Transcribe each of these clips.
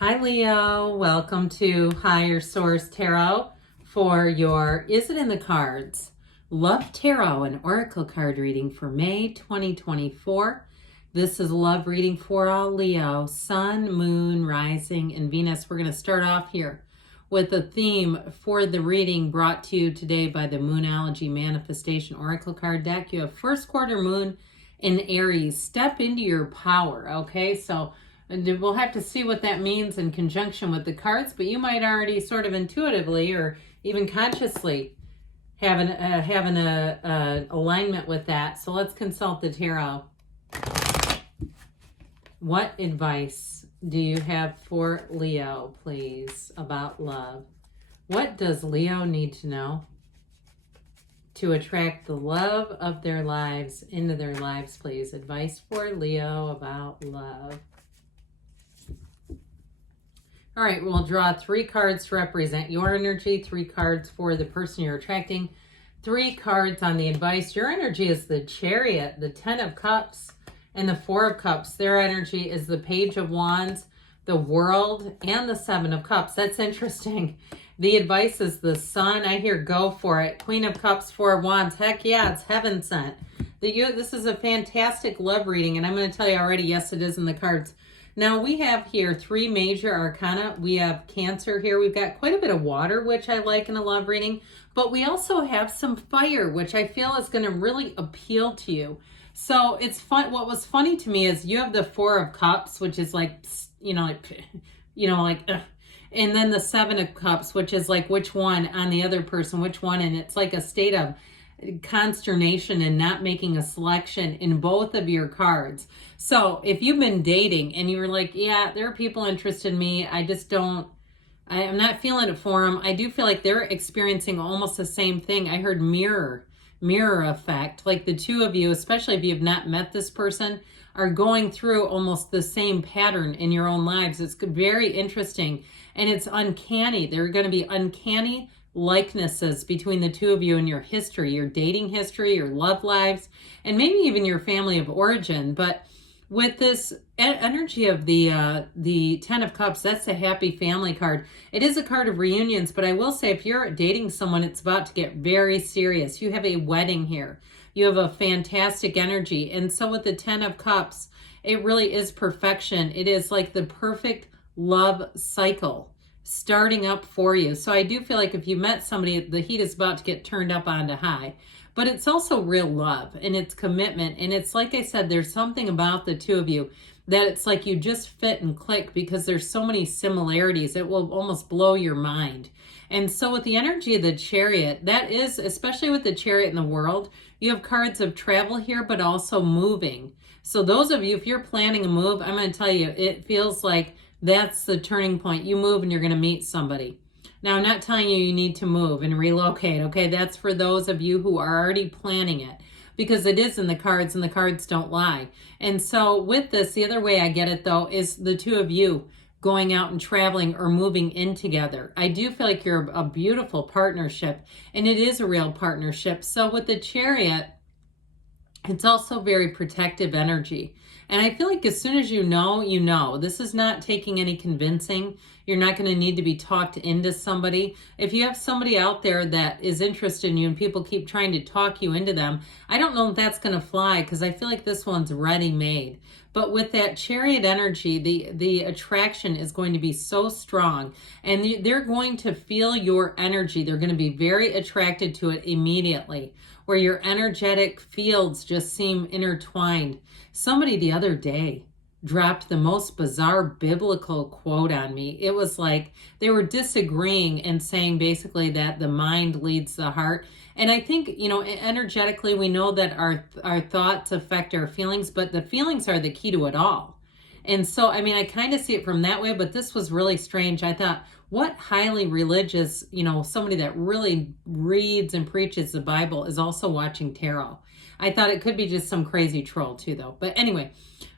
Hi Leo, welcome to Higher Source Tarot for your Is It in the Cards? Love Tarot and Oracle card reading for May 2024. This is a love reading for all Leo, Sun, Moon, Rising, and Venus. We're going to start off here with a theme for the reading brought to you today by the Moonology Manifestation Oracle card deck. You have first quarter moon in Aries. Step into your power, okay? So we'll have to see what that means in conjunction with the cards, but you might already sort of intuitively or even consciously have an alignment with that. So let's consult the tarot. What advice do you have for Leo, please, about love? What does Leo need to know to attract the love of their lives into their lives, please? Advice for Leo about love. All right, we'll draw 3 cards to represent your energy, 3 cards for the person you're attracting, 3 cards on the advice. Your energy is the Chariot, the 10 of Cups, and the 4 of Cups. Their energy is the Page of Wands, the World, and the 7 of Cups. That's interesting. The advice is the Sun. I hear go for it. Queen of Cups, 4 of Wands. Heck yeah, it's heaven sent. This is a fantastic love reading, and I'm going to tell you already, yes, it is in the cards. Now we have here 3 major arcana. We have Cancer here. We've got quite a bit of water, which I like in a love reading, but we also have some fire, which I feel is going to really appeal to you. So it's fun. What was funny to me is you have the 4 of Cups, which is like, and then the 7 of Cups, which is like which one on the other person, which one, and it's like a state of consternation and not making a selection in both of your cards. So if you've been dating and you were like, yeah, there are people interested in me, I'm not feeling it for them. I do feel like they're experiencing almost the same thing. I heard mirror effect, like the two of you, especially if you've not met this person, are going through almost the same pattern in your own lives. It's very interesting and it's uncanny. There are going to be uncanny likenesses between the two of you in your history, your dating history, your love lives, and maybe even your family of origin. But with this energy of the 10 of Cups, that's a happy family card. It is a card of reunions, but I will say if you're dating someone, it's about to get very serious. You have a wedding here. You have a fantastic energy. And so with the 10 of Cups, it really is perfection. It is like the perfect love cycle starting up for you. So I do feel like if you met somebody, the heat is about to get turned up onto high. But it's also real love and it's commitment. And it's like I said, there's something about the two of you that it's like you just fit and click because there's so many similarities. It will almost blow your mind. And so with the energy of the Chariot, that is, especially with the Chariot in the World, you have cards of travel here, but also moving. So those of you, if you're planning a move, I'm going to tell you, it feels like that's the turning point. You move and you're going to meet somebody. Now, I'm not telling you need to move and relocate, okay? That's for those of you who are already planning it because it is in the cards and the cards don't lie. And so with this, the other way I get it, though, is the two of you going out and traveling or moving in together. I do feel like you're a beautiful partnership, and it is a real partnership. So with the Chariot, it's also very protective energy. And I feel like as soon as you know, you know. This is not taking any convincing. You're not going to need to be talked into somebody. If you have somebody out there that is interested in you and people keep trying to talk you into them, I don't know if that's going to fly because I feel like this one's ready-made. But with that Chariot energy, the attraction is going to be so strong and they're going to feel your energy. They're going to be very attracted to it immediately, where your energetic fields just seem intertwined. Somebody the other day dropped the most bizarre biblical quote on me. It was like they were disagreeing and saying basically that the mind leads the heart. And I think, energetically, we know that our thoughts affect our feelings, but the feelings are the key to it all. And so, I kind of see it from that way, but this was really strange. I thought, what highly religious, somebody that really reads and preaches the Bible is also watching tarot. I thought it could be just some crazy troll too, though. But anyway,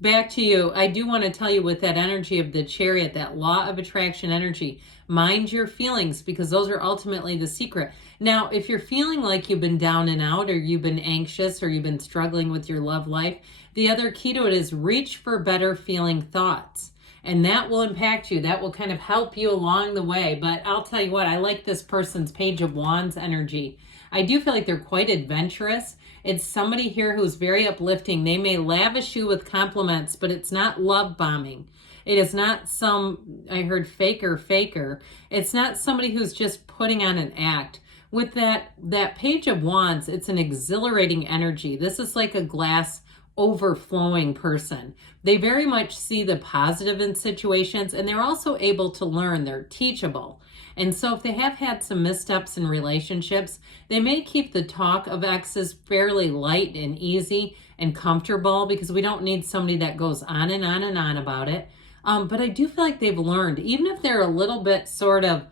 back to you. I do want to tell you with that energy of the Chariot, that law of attraction energy, mind your feelings because those are ultimately the secret. Now, if you're feeling like you've been down and out or you've been anxious or you've been struggling with your love life, the other key to it is reach for better feeling thoughts. and that will impact you. That will kind of help you along the way. But I'll tell you what, I like this person's Page of Wands energy. I do feel like they're quite adventurous. It's somebody here who's very uplifting. They may lavish you with compliments, but it's not love bombing. It is not some, I heard faker. It's not somebody who's just putting on an act. With that Page of Wands, it's an exhilarating energy. This is like a glass overflowing person. They very much see the positive in situations, and they're also able to learn. They're teachable. And so if they have had some missteps in relationships, they may keep the talk of exes fairly light and easy and comfortable, because we don't need somebody that goes on and on and on about it. But I do feel like they've learned, even if they're a little bit sort of,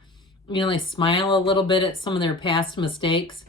they smile a little bit at some of their past mistakes.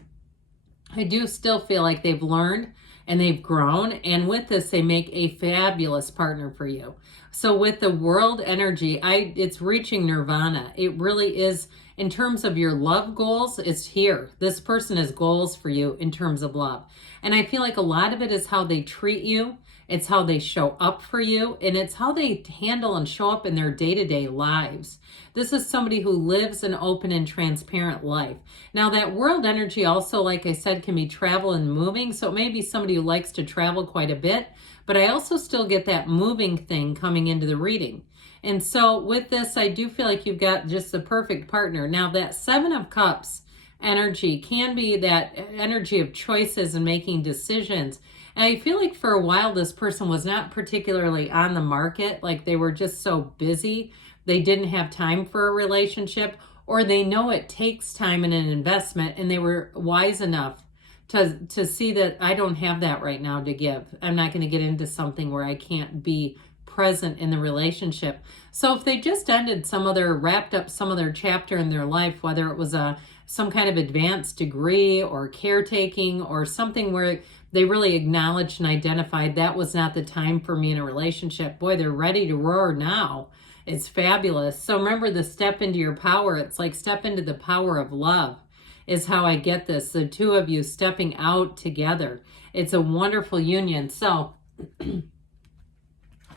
I do still feel like they've learned and they've grown. And with this, they make a fabulous partner for you. So with the World energy, it's reaching nirvana. It really is. In terms of your love goals, it's here. This person has goals for you in terms of love. And I feel like a lot of it is how they treat you. It's how they show up for you, and it's how they handle and show up in their day-to-day lives. This is somebody who lives an open and transparent life. Now, that World energy also, like I said, can be travel and moving. So it may be somebody who likes to travel quite a bit, but I also still get that moving thing coming into the reading. And so with this, I do feel like you've got just the perfect partner. Now, that Seven of Cups energy can be that energy of choices and making decisions. And I feel like for a while, this person was not particularly on the market. Like they were just so busy. They didn't have time for a relationship, or they know it takes time and an investment, and they were wise enough to see that I don't have that right now to give. I'm not going to get into something where I can't be present in the relationship. So if they just wrapped up some other chapter in their life, whether it was some kind of advanced degree or caretaking or something where they really acknowledged and identified that was not the time for me in a relationship, boy, they're ready to roar now. It's fabulous. So remember, the step into your power. It's like step into the power of love is how I get this. The two of you stepping out together. It's a wonderful union. So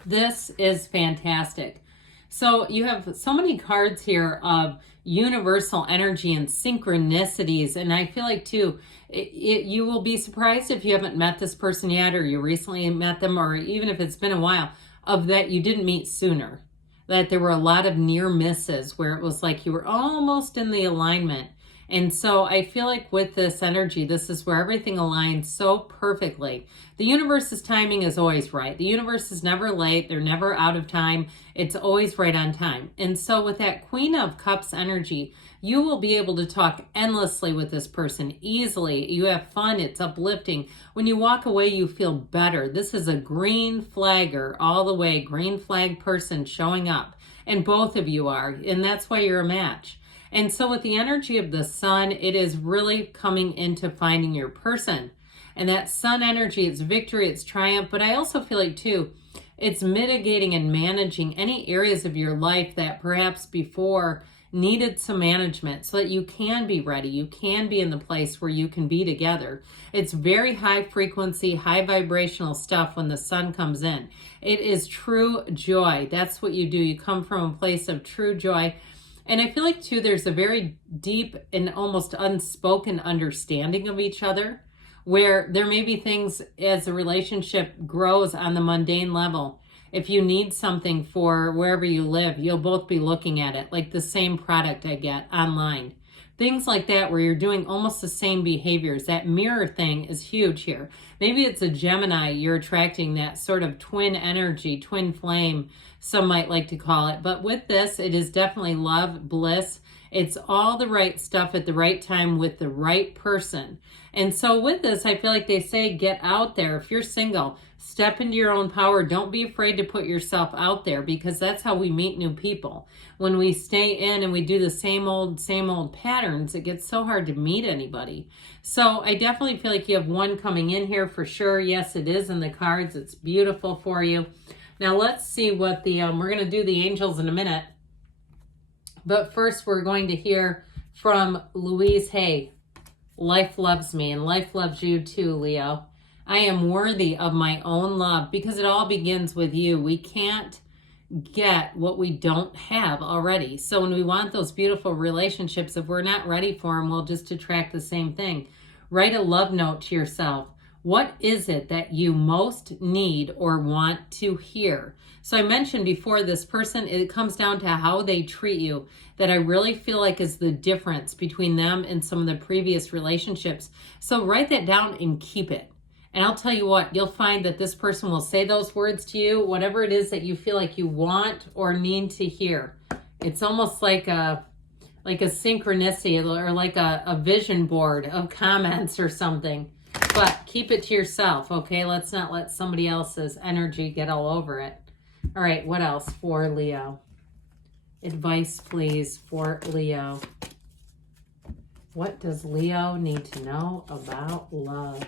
this is fantastic. So you have so many cards here of universal energy and synchronicities. And I feel like too, you will be surprised if you haven't met this person yet, or you recently met them, or even if it's been a while, of that you didn't meet sooner. That there were a lot of near misses where it was like you were almost in the alignment. And so I feel like with this energy, this is where everything aligns so perfectly. The universe's timing is always right. The universe is never late. They're never out of time. It's always right on time. And so with that Queen of Cups energy, you will be able to talk endlessly with this person easily. You have fun. It's uplifting. When you walk away, you feel better. This is a green flagger all the way, green flag person showing up. And both of you are. And that's why you're a match. And so with the energy of the sun, it is really coming into finding your person. And that sun energy, it's victory, it's triumph. But I also feel like too, it's mitigating and managing any areas of your life that perhaps before needed some management so that you can be ready. You can be in the place where you can be together. It's very high frequency, high vibrational stuff when the sun comes in. It is true joy. That's what you do. You come from a place of true joy. And I feel like too, there's a very deep and almost unspoken understanding of each other, where there may be things as the relationship grows on the mundane level. If you need something for wherever you live, you'll both be looking at it, like the same product I get online. Things like that, where you're doing almost the same behaviors. That mirror thing is huge here. Maybe it's a Gemini, you're attracting that sort of twin energy, twin flame, some might like to call it. But with this, it is definitely love, bliss. It's all the right stuff at the right time with the right person. And so with this, I feel like they say, get out there. If you're single, step into your own power. Don't be afraid to put yourself out there, because that's how we meet new people. When we stay in and we do the same old patterns, it gets so hard to meet anybody. So I definitely feel like you have one coming in here for sure. Yes, it is in the cards. It's beautiful for you. Now let's see what we're going to do the angels in a minute. But first we're going to hear from Louise Hay. Life loves me, and life loves you too, Leo. I am worthy of my own love, because it all begins with you. We can't get what we don't have already. So when we want those beautiful relationships, if we're not ready for them, we'll just attract the same thing. Write a love note to yourself. What is it that you most need or want to hear? So I mentioned before, this person, it comes down to how they treat you, that I really feel like is the difference between them and some of the previous relationships. So write that down and keep it. And I'll tell you what, you'll find that this person will say those words to you, whatever it is that you feel like you want or need to hear. It's almost like a synchronicity, or like a vision board of comments or something. But keep it to yourself, okay? Let's not let somebody else's energy get all over it. All right, what else for Leo? Advice, please, for Leo. What does Leo need to know about love?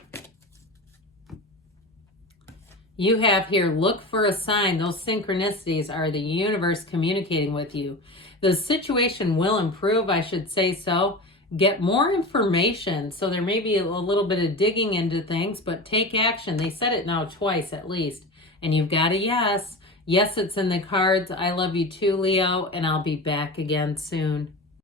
You have here, look for a sign. Those synchronicities are the universe communicating with you. The situation will improve, I should say so. Get more information. So there may be a little bit of digging into things, but take action. They said it now twice at least. And you've got a yes. Yes, it's in the cards. I love you too, Leo, and I'll be back again soon.